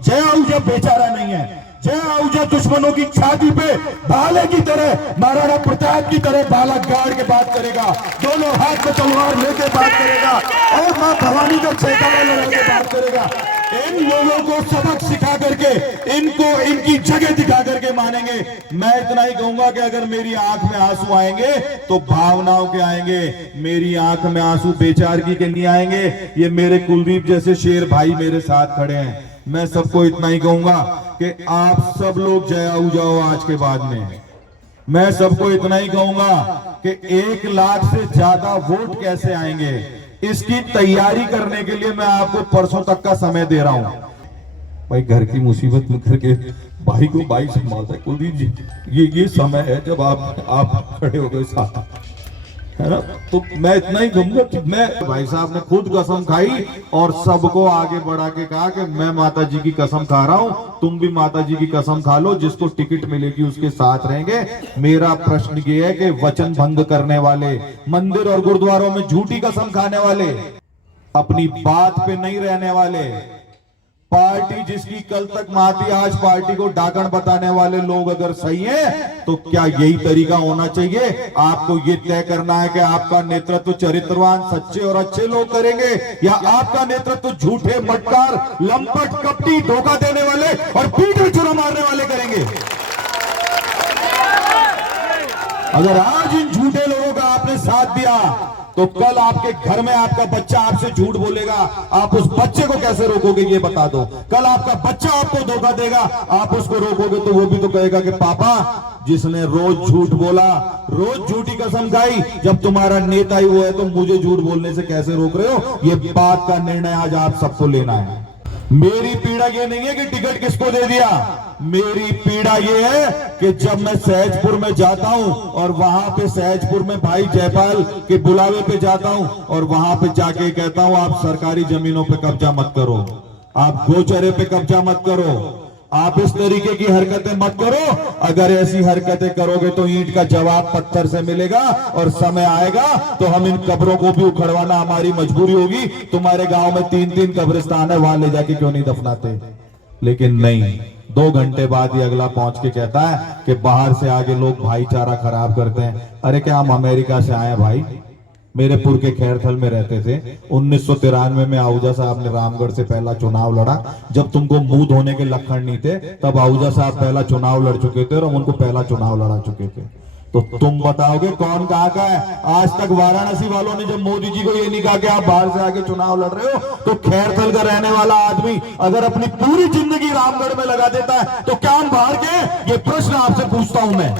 जय आहूजा बेचारा नहीं है। जय आहूजा दुश्मनों की छाती पे भाले की तरह, महाराणा प्रताप की तरह भाला गाड़ के बात करेगा, दोनों हाथ में तलवार लेके बात करेगा और मां भवानी का जयकारा लगा के बात करेगा। इन लोगों को सबक सिखा करके, इनको इनकी जगह दिखा करके मानेंगे। मैं इतना ही कहूंगा कि अगर मेरी आंख में आंसू आएंगे तो भावनाओं के आएंगे, मेरी आंख में आंसू बेचारगी के नहीं आएंगे। ये मेरे कुलदीप जैसे शेर भाई मेरे साथ खड़े हैं। मैं सबको इतना ही कहूंगा कि आप सब लोग जय आहूजा हो आज के बाद में। मैं सबको इतना ही कहूंगा कि 1 लाख से ज्यादा वोट कैसे आएंगे, इसकी तैयारी करने के लिए मैं आपको परसों तक का समय दे रहा हूं। भाई घर की मुसीबत में करके भाई को भाई संभालता है कुलदीप जी। ये समय है जब आप खड़े हो गए साथ, है ना। तो मैं इतना ही कहूंगा कि मैं, भाई साहब ने खुद कसम खाई और सबको आगे बढ़ा के कहा कि मैं माता जी की कसम खा रहा हूं, तुम भी माता जी की कसम खा लो, जिसको टिकट मिलेगी उसके साथ रहेंगे। मेरा प्रश्न ये है कि वचन भंग करने वाले, मंदिर और गुरुद्वारों में झूठी कसम खाने वाले, अपनी बात पे नहीं रहने वाले, पार्टी जिसकी कल तक माती आज पार्टी को डाकण बताने वाले लोग अगर सही हैं, तो क्या यही तरीका होना चाहिए? आपको ये तय करना है कि आपका नेतृत्व चरित्रवान, सच्चे और अच्छे लोग करेंगे, या आपका नेतृत्व झूठे, मटकार, लंपट, कपटी, धोखा देने वाले और पीठ में छुरा मारने वाले करेंगे? अगर आज इन झूठे लोगों का आपने साथ दिया तो कल आपके घर में आपका बच्चा आपसे झूठ बोलेगा, आप उस बच्चे को कैसे रोकोगे ये बता दो। कल आपका बच्चा आपको धोखा देगा, आप उसको रोकोगे तो वो भी तो कहेगा कि पापा जिसने रोज झूठ बोला, रोज झूठी कसम खाई, जब तुम्हारा नेता ही वो है तो मुझे झूठ बोलने से कैसे रोक रहे हो? ये बात का निर्णय आज आप सबको लेना है। मेरी पीड़ा ये नहीं है कि टिकट किसको दे दिया, मेरी पीड़ा ये है कि जब मैं सहजपुर में जाता हूं और वहां पे सहजपुर में भाई जयपाल के बुलावे पे जाता हूं और वहां पे जाके कहता हूं आप सरकारी जमीनों पे कब्जा मत करो, आप गोचरे पे कब्जा मत करो, आप इस तरीके की हरकतें मत करो। अगर ऐसी हरकतें करोगे तो ईंट का जवाब पत्थर से मिलेगा और समय आएगा तो हम इन कब्रों को भी उखड़वाना हमारी मजबूरी होगी। तुम्हारे गांव में 3-3 कब्रिस्तान है, वहां ले जाके क्यों नहीं दफनाते? लेकिन नहीं, 2 घंटे बाद ही अगला पहुंच के कहता है कि बाहर से आगे लोग भाईचारा खराब करते हैं। अरे क्या हम अमेरिका से आए हैं भाई? मेरे पुर के खैरथल में रहते थे, 1993 में आहूजा साहब ने रामगढ़ से पहला चुनाव लड़ा। जब तुमको मुंह धोने के लक्षण नहीं थे तब आहूजा साहब पहला चुनाव लड़ चुके थे और हम उनको पहला चुनाव लड़ा चुके थे। तो तुम बताओगे कौन कहाँ का है? आज तक वाराणसी वालों ने जब मोदी जी को ये नहीं कहा कि आप बाहर से आके चुनाव लड़ रहे हो, तो खैरथल का रहने वाला आदमी अगर अपनी पूरी जिंदगी रामगढ़ में लगा देता है तो क्या हम बाहर के? ये प्रश्न आपसे पूछता हूं मैं।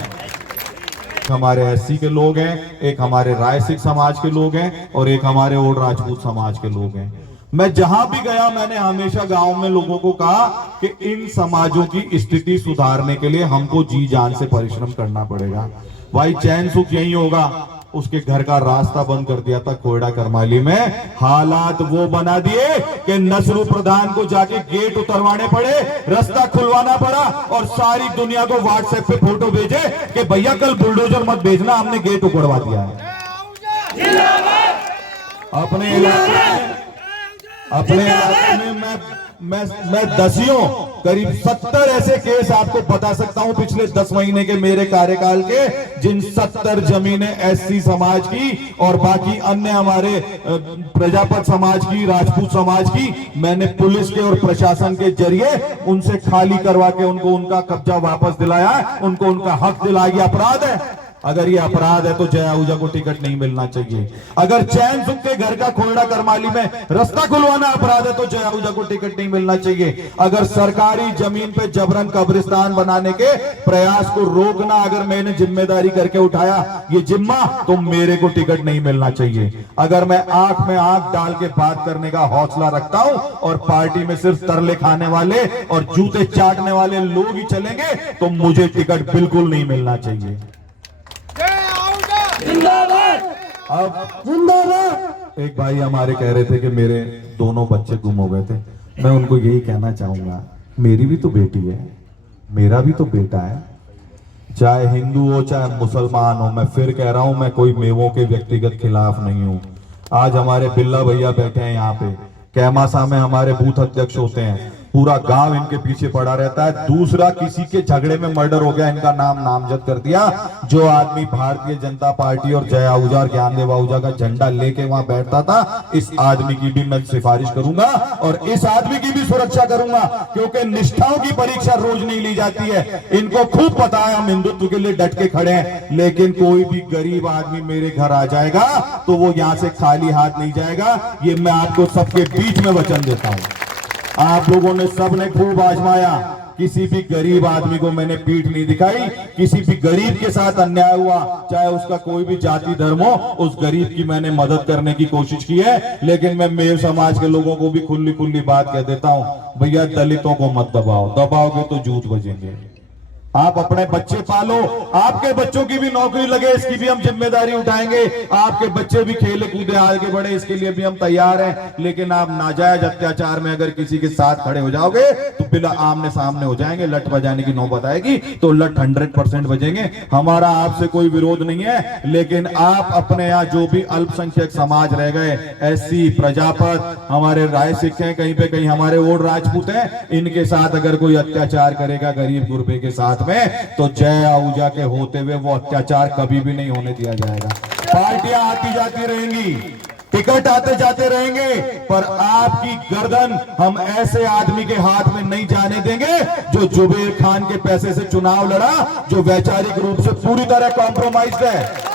हमारे एससी के लोग हैं, एक हमारे राय सिख समाज के लोग हैं और एक हमारे ओड राजपूत समाज के लोग हैं। मैं जहां भी गया मैंने हमेशा गांव में लोगों को कहा कि इन समाजों की स्थिति सुधारने के लिए हमको जी जान से परिश्रम करना पड़ेगा। भाई चैन सुख यही होगा। उसके घर का रास्ता बंद कर दिया था कोयडा करमाली में, हालात वो बना दिए कि नसरू प्रधान को जाके गेट उतरवाने पड़े, रास्ता खुलवाना पड़ा और सारी दुनिया को व्हाट्सएप पे फोटो भेजे कि भैया कल बुलडोजर मत भेजना, हमने गेट उखड़वा दिया है। अपने इलाके में मैं दसियों करीब 70 ऐसे केस आपको बता सकता हूं पिछले 10 महीने के मेरे कार्यकाल के, जिन 70 जमीनें एससी समाज की और बाकी अन्य हमारे प्रजापत समाज की, राजपूत समाज की, मैंने पुलिस के और प्रशासन के जरिए उनसे खाली करवा के उनको उनका कब्जा वापस दिलाया, उनको उनका हक दिलाया। ये अपराध है। अगर ये अपराध है तो जय आहूजा को टिकट नहीं मिलना चाहिए। अगर चैन सुख के घर का कोयडा करमाली में रास्ता खुलवाना अपराध है तो जय आहूजा को टिकट नहीं मिलना चाहिए। अगर सरकारी जमीन पे जबरन कब्रिस्तान बनाने के प्रयास को रोकना अगर मैंने जिम्मेदारी करके उठाया ये जिम्मा, तो मेरे को टिकट नहीं मिलना चाहिए। अगर मैं आंख में आंख डाल के बात करने का हौसला रखता हूं और पार्टी में सिर्फ तरले खाने वाले और जूते चाटने वाले लोग ही चलेंगे तो मुझे टिकट बिल्कुल नहीं मिलना चाहिए। अब जिंदाबाद। एक भाई हमारे कह रहे थे कि मेरे दोनों बच्चे गुम हो गए थे। मैं उनको यही कहना चाहूंगा, मेरी भी तो बेटी है, मेरा भी तो बेटा है, चाहे हिंदू हो चाहे मुसलमान हो। मैं फिर कह रहा हूं, मैं कोई मेवों के व्यक्तिगत खिलाफ नहीं हूं। आज हमारे बिल्ला भैया बैठे हैं यहाँ पे, कैमासा में हमारे बूथ अध्यक्ष होते हैं, पूरा गांव इनके पीछे पड़ा रहता है। दूसरा, किसी के झगड़े में मर्डर हो गया, इनका नाम नामजद कर दिया। जो आदमी भारतीय जनता पार्टी और जय आहूजा और ज्ञानदेव आहूजा का झंडा लेके वहां बैठता था, इस आदमी की भी मैं सिफारिश करूंगा और इस आदमी की भी सुरक्षा करूंगा, क्योंकि निष्ठाओं की परीक्षा रोज नहीं ली जाती है। इनको खूब पता है हम हिंदुत्व के लिए डट के खड़े हैं, लेकिन कोई भी गरीब आदमी मेरे घर आ जाएगा तो वो यहां से खाली हाथ नहीं जाएगा। ये मैं आपको सबके बीच में वचन देता हूं। आप लोगों ने सबने खूब आजमाया, किसी भी गरीब आदमी को मैंने पीठ नहीं दिखाई। किसी भी गरीब के साथ अन्याय हुआ, चाहे उसका कोई भी जाति धर्म हो, उस गरीब की मैंने मदद करने की कोशिश की है। लेकिन मैं मेरे समाज के लोगों को भी खुली खुली बात कह देता हूं, भैया दलितों को मत दबाओ, दबाओगे तो जूत बजेंगे। आप अपने बच्चे पालो, आपके बच्चों की भी नौकरी लगे, इसकी भी हम जिम्मेदारी उठाएंगे। आपके बच्चे भी खेले कूदे आगे बढ़े, इसके लिए भी हम तैयार हैं। लेकिन आप नाजायज अत्याचार में अगर किसी के साथ खड़े हो जाओगे तो बिना आमने सामने हो जाएंगे, लठ बजाने की नौबत आएगी तो लठ 100% बजेंगे। हमारा आपसे कोई विरोध नहीं है, लेकिन आप अपने यहाँ जो भी अल्पसंख्यक समाज रह गए, एससी, प्रजापत, हमारे राय सिख हैं, कहीं पे कहीं हमारे और राजपूत हैं, इनके साथ अगर कोई अत्याचार करेगा गरीब गुरबे के साथ में, तो जय आहूजा के होते हुए वो अत्याचार कभी भी नहीं होने दिया जाएगा। पार्टियां आती जाती रहेंगी, टिकट आते जाते रहेंगे, पर आपकी गर्दन हम ऐसे आदमी के हाथ में नहीं जाने देंगे जो जुबेर खान के पैसे से चुनाव लड़ा, जो वैचारिक रूप से पूरी तरह कॉम्प्रोमाइज्ड है,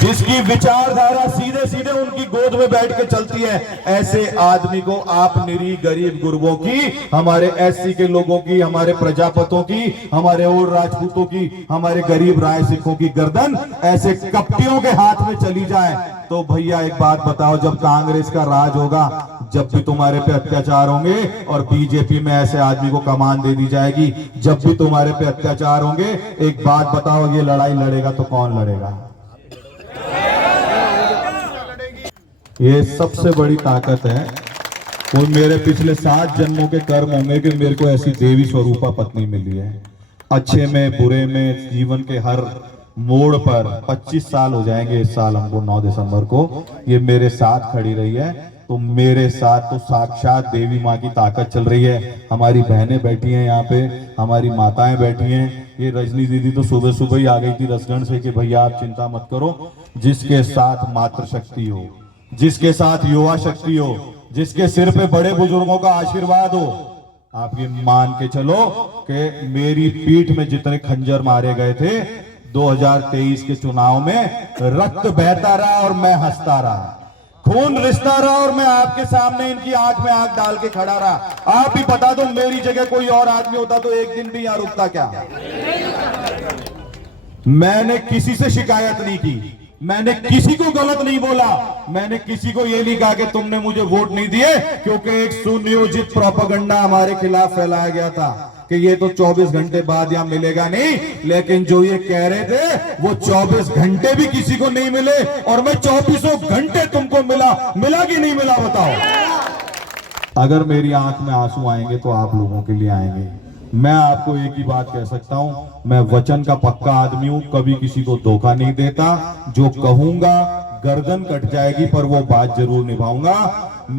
जिसकी विचारधारा सीधे सीधे उनकी गोद में बैठ के चलती है। ऐसे आदमी को आप निरी गरीब गुरबों की, हमारे एससी के लोगों की, हमारे प्रजापतों की, हमारे और राजपूतों की, हमारे गरीब राय सिखों की गर्दन ऐसे कपटियों के हाथ में चली जाए तो भैया एक बात बताओ, जब कांग्रेस का राज होगा, जब भी तुम्हारे पे अत्याचार होंगे और बीजेपी में ऐसे आदमी को कमान दे दी जाएगी, जब भी तुम्हारे पे अत्याचार होंगे, एक बात बताओ, ये लड़ाई लड़ेगा तो कौन लड़ेगा? ये सबसे बड़ी ताकत है। वो मेरे पिछले 7 जन्मों के कर्म होंगे कि मेरे को ऐसी देवी स्वरूपा पत्नी मिली है। अच्छे में बुरे में जीवन के हर मोड़ पर 25 साल हो जाएंगे इस साल हमको 9 दिसंबर को, ये मेरे साथ खड़ी रही है। तो मेरे साथ तो साक्षात देवी माँ की ताकत चल रही है। हमारी बहनें बैठी हैं यहाँ पे, हमारी माताएं बैठी हैं। ये रजनी दीदी तो सुबह सुबह ही आ गई थी रसगढ़ से कि भैया आप चिंता मत करो, जिसके साथ मातृ शक्ति हो, जिसके साथ युवा शक्ति हो, जिसके सिर पे बड़े बुजुर्गों का आशीर्वाद हो, आप ये मान के चलो कि मेरी पीठ में जितने खंजर मारे गए थे 2023 के चुनाव में, रक्त बहता रहा और मैं हंसता रहा, खून रिश्ता रहा और मैं आपके सामने इनकी आंख में आंख डाल के खड़ा रहा। आप ही बता दो, मेरी जगह कोई और आदमी होता तो एक दिन भी यहां रुकता क्या? मैंने किसी से शिकायत नहीं की, मैंने किसी को गलत नहीं बोला, मैंने किसी को ये नहीं कहा कि तुमने मुझे वोट नहीं दिए, क्योंकि एक सुनियोजित प्रोपेगेंडा हमारे खिलाफ फैलाया गया था कि ये तो 24 घंटे बाद यहां मिलेगा नहीं। लेकिन जो ये कह रहे थे वो 24 घंटे भी किसी को नहीं मिले, और मैं 24 घंटे तुमको मिला कि नहीं मिला बताओ? अगर मेरी आंख में आंसू आएंगे तो आप लोगों के लिए आएंगे। मैं आपको एक ही बात कह सकता हूं, मैं वचन का पक्का आदमी हूं, कभी किसी को धोखा नहीं देता। जो कहूंगा गर्दन कट जाएगी पर वो बात जरूर निभाऊंगा।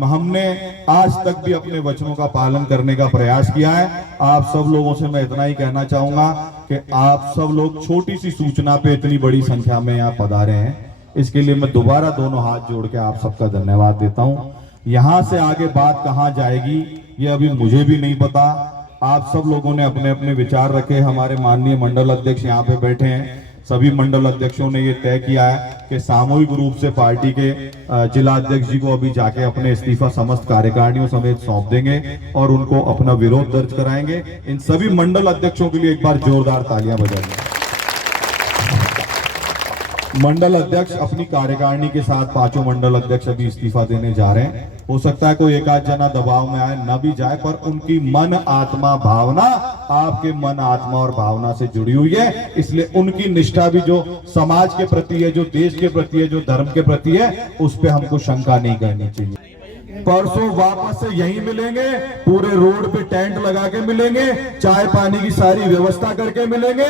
हमने आज तक भी अपने वचनों का पालन करने का प्रयास किया है। आप सब लोगों से मैं इतना ही कहना चाहूंगा कि आप सब लोग छोटी सी सूचना पे इतनी बड़ी संख्या में यहाँ पधारे हैं, इसके लिए मैं दोबारा दोनों हाथ जोड़ के आप सबका धन्यवाद देता हूँ। यहाँ से आगे बात कहाँ जाएगी ये अभी मुझे भी नहीं पता। आप सब लोगों ने अपने अपने विचार रखे। हमारे माननीय मंडल अध्यक्ष यहाँ पे बैठे हैं, सभी मंडल अध्यक्षों ने ये तय किया है कि सामूहिक रूप से पार्टी के जिला अध्यक्ष जी को अभी जाके अपने इस्तीफा समस्त कार्यकारिणियों समेत सौंप देंगे और उनको अपना विरोध दर्ज कराएंगे। इन सभी मंडल अध्यक्षों के लिए एक बार जोरदार तालियां बजाएंगे। मंडल अध्यक्ष अपनी कार्यकारिणी के साथ 5 मंडल अध्यक्ष अभी इस्तीफा देने जा रहे हैं। हो सकता है कोई एक आध जना दबाव में आए, न भी जाए, पर उनकी मन आत्मा भावना आपके मन आत्मा और भावना से जुड़ी हुई है। इसलिए उनकी निष्ठा भी जो समाज के प्रति है, जो देश के प्रति है, जो धर्म के प्रति है, उस पर हमको शंका नहीं करनी चाहिए। परसों वापस से यहीं मिलेंगे, पूरे रोड पे टेंट लगा के मिलेंगे, चाय पानी की सारी व्यवस्था करके मिलेंगे।